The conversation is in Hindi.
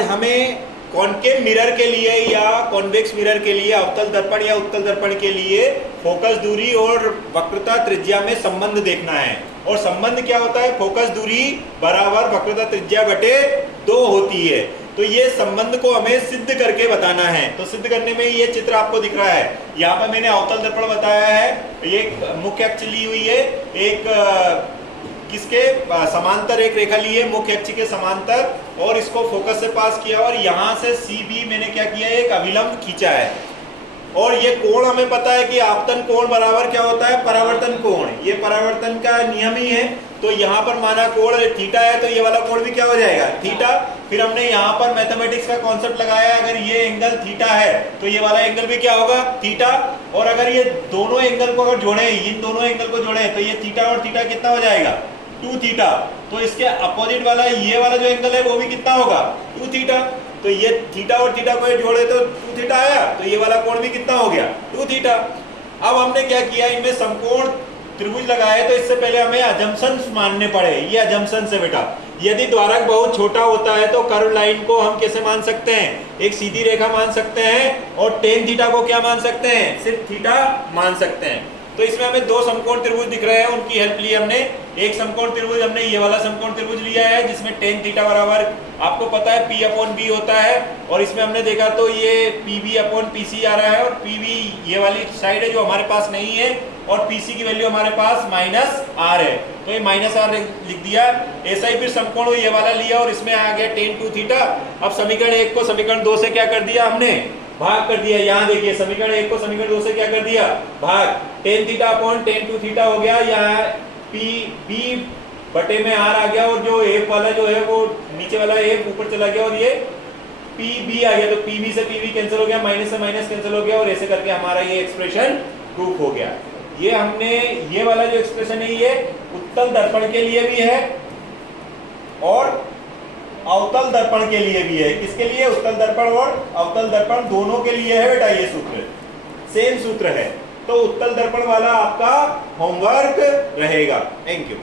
आज हमें कॉनकेव मिरर के लिए या कॉन्वेक्स मिरर के लिए, अवतल दर्पण या उत्तल दर्पण के लिए फोकस दूरी और वक्रता त्रिज्या में संबंध देखना है। और संबंध क्या होता है? फोकस दूरी बराबर वक्रता त्रिज्या बटे 2 होती है। तो ये संबंध को हमें सिद्ध करके बताना है। तो सिद्ध करने में ये चित्र आपको दिख रहा है। यहाँ पर मैंने अवतल दर्पण बताया है, एक मुख्य अक्ष ली हुई है, एक किसके समांतर एक रेखा ली है, मुख्य अक्ष के समांतर, और इसको फोकस से पास किया और यहाँ से CB मैंने क्या किया है, एक अभिलंब खींचा है। और ये कोण हमें पता है कि आपतन कोण बराबर क्या होता है? परावर्तन कोण। ये परावर्तन का नियम ही है। तो यहाँ पर माना कोण थीटा है, तो ये वाला कोण भी क्या हो जाएगा? थीटा। फिर हमने यहाँ पर मैथमेटिक्स का कॉन्सेप्ट लगाया, अगर ये एंगल थीटा है तो ये वाला एंगल भी क्या होगा? थीटा। और अगर ये दोनों एंगल को अगर जोड़े, इन दोनों एंगल को जोड़े, तो ये थीटा और थीटा कितना हो जाएगा? 2 थीटा। तो इसके अपोजिट वाला ये वाला जो एंगल है वो भी कितना होगा? 2 थीटा। तो ये थीटा और थीटा को जोड़े तो 2 थीटा आया, तो ये वाला कोण भी कितना हो गया? 2 थीटा। अब हमने क्या किया, इनमें समकोण त्रिभुज लगाए, तो इससे पहले हमें अजम्पशंस मानने पड़े। ये अजम्पशंस है बेटा। यदि द्वारक बहुत छोटा होता है तो कर्व लाइन को हम कैसे मान सकते हैं? एक सीधी रेखा मान सकते हैं, और tan थीटा को क्या मान सकते हैं? सिर्फ थीटा मान सकते हैं। तो इसमें हमें 2 समकोण त्रिभुज दिख रहे हैं, उनकी हेल्प ली हमने। एक समकोण त्रिभुज हमने ये वाला समकोण त्रिभुज लिया है, जिसमें tan थीटा बराबर आपको पता है P/B होता है, और इसमें हमने देखा तो ये PB/PC आ रहा है, और PB ये वाली साइड है जो हमारे पास नहीं है, और PC की वैल्यू हमारे पास -r है, तो ये -r लिख दिया। ऐसा ही फिर समकोण ये वाला लिया और इसमें आ गया tan 2 थीटा। अब समीकरण 1 को समीकरण 2 से क्या कर दिया हमने? भाग कर दिया। यहाँ देखिए समीकरण 1 को समीकरण 2 से क्या कर दिया? भाग। tan theta upon tan 2 theta हो गया, यहाँ PB बटे में r आ गया, और जो एक वाला जो है वो नीचे वाला एक ऊपर चला गया, और ये PB आ गया, तो PB से PB कैंसिल हो गया, माइनस से माइनस कैंसिल हो गया, और ऐसे करके हमारा ये एक्सप्रेशन प्रूफ हो गया। ये हमने ये वाला जो एक्सप्रेशन है ये उत्तल दर्पण के लिए भी है और अवतल दर्पण के लिए भी है। किसके लिए? उत्तल दर्पण और अवतल दर्पण दोनों के लिए है बेटा। ये सूत्र सेम सूत्र है। तो उत्तल दर्पण वाला आपका होमवर्क रहेगा। Thank you.